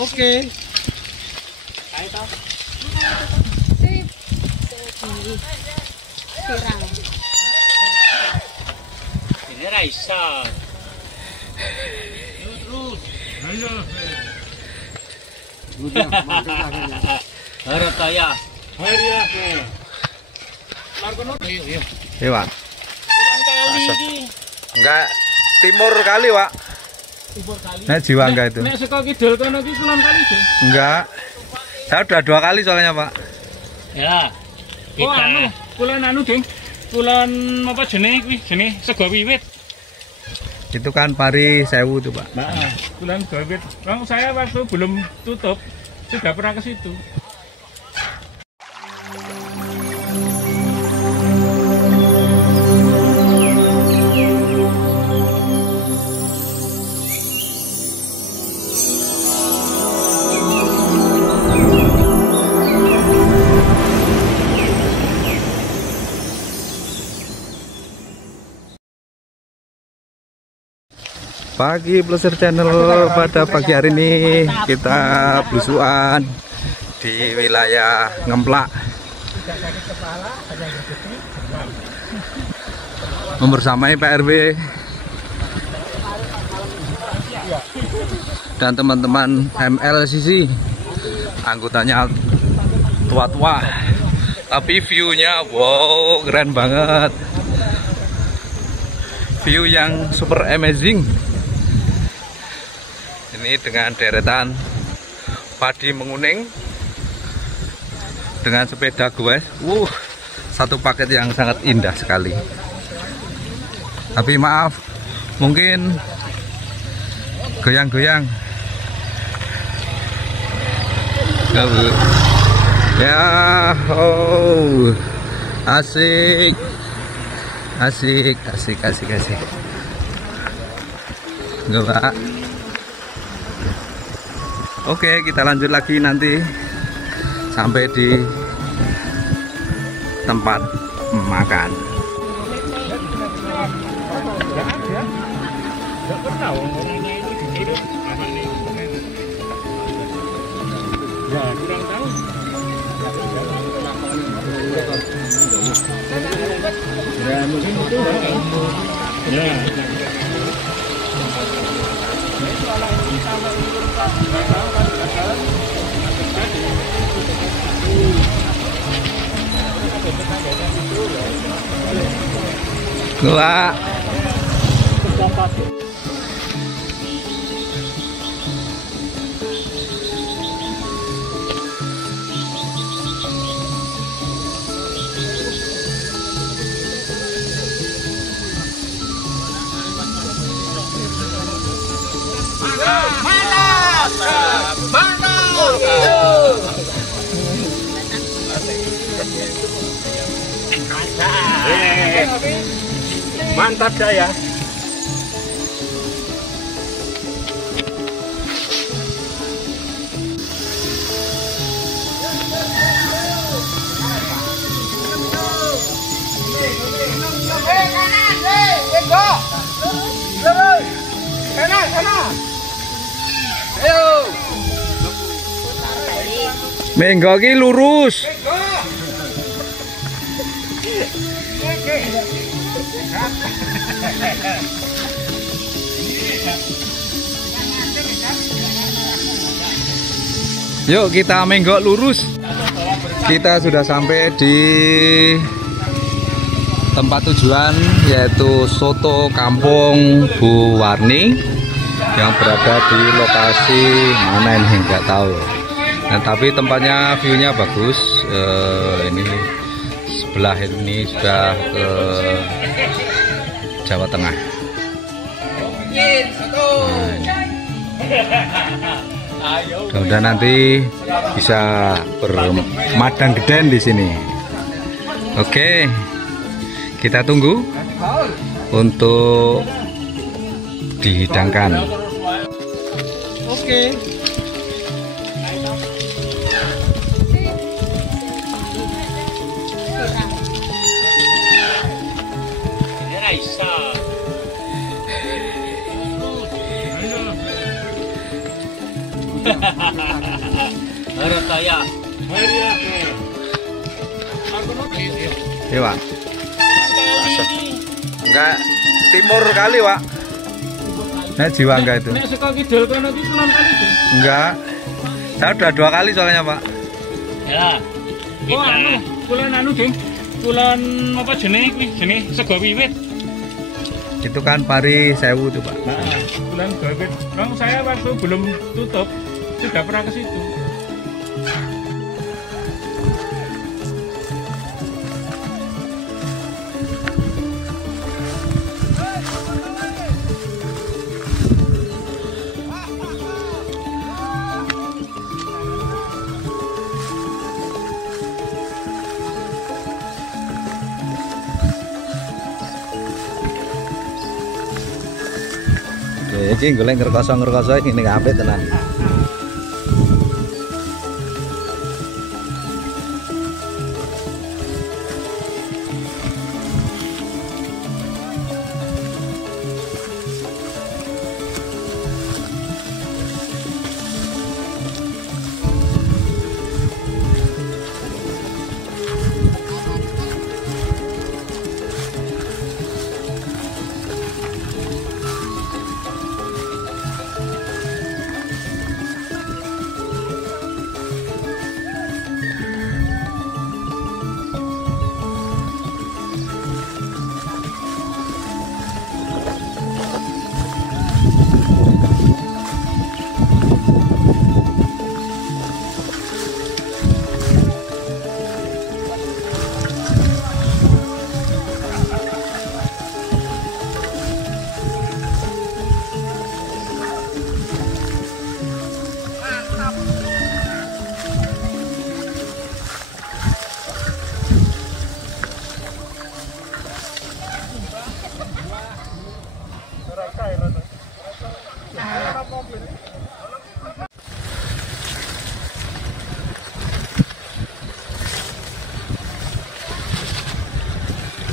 Oke. Ayo toh. Sip. Pirang. Ini Raisa. Terus. Ayo. Udah, mantap lagi. Harap saya. Hari apa? Margono. Ayo. Iya, Pak. Kali ini. Enggak timur kali, Pak. Timur kali. Nah, Jiwangga itu. Nek saka kidul kono iki kulon kali, Ding. Enggak. Saya udah 2 kali soalnya, Pak. Ya. Oh, anu, kulon anu, Ding. Kulon apa jenenge kuwi? Jenenge Sego Wiwit. Itu kan Pari Sewu tuh, Pak. Nah, kulon Sego Wiwit. Bang, saya waktu belum tutup sudah pernah ke situ. Pagi Pleasure Channel, pada pagi hari ini kita belusuan di wilayah Ngemplak membersamai PRW dan teman-teman MLCC, anggotanya tua-tua tapi view-nya wow keren banget, view yang super amazing. Ini dengan deretan padi menguning dengan sepeda guys. Satu paket yang sangat indah sekali. Tapi maaf, mungkin goyang-goyang. Ya, oh, asik. Asik. Enggak, Pak. Oke, kita lanjut lagi nanti sampai di tempat makan. Gua mantap saya. Menggo ki lurus. Yuk kita menggok lurus. Kita sudah sampai di tempat tujuan, yaitu Soto Kampung Bu Warni yang berada di lokasi mana ini nggak tahu. Nah, tapi tempatnya view-nya bagus. Ini sebelah ini sudah ke Jawa Tengah. Mudah-mudahan nanti bisa bermadang geden di sini. Oke, kita tunggu untuk dihidangkan. Oke. Ini Raisa. Harap saya. Hari apa? Iya, Pak. Enggak timur kali, Pak. Nek Jiwangga itu. Nek saka kidul kono iki kulon kali itu. Enggak. Saya udah 2 kali soalnya, Pak. Ya. Oh, kulon Ding. Kulon apa jenenge kuwi? Jenenge Sego Wiwit. Itu kan Pari Sewu tuh, Pak. Nah, kulon Wiwit. Bang, saya waktu belum tutup sudah pernah ke situ. Iki golek ngerkoso ini apik tenan.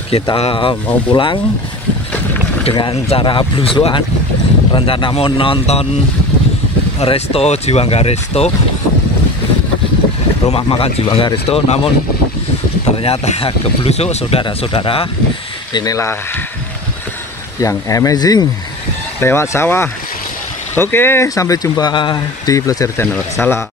Kita mau pulang dengan cara blusukan. Rencana mau nonton Resto Jiwangga Resto, rumah makan Jiwangga Resto, namun ternyata keblusuk, saudara-saudara. Inilah yang amazing lewat sawah. Oke, sampai jumpa di Belajar Channel. Salam.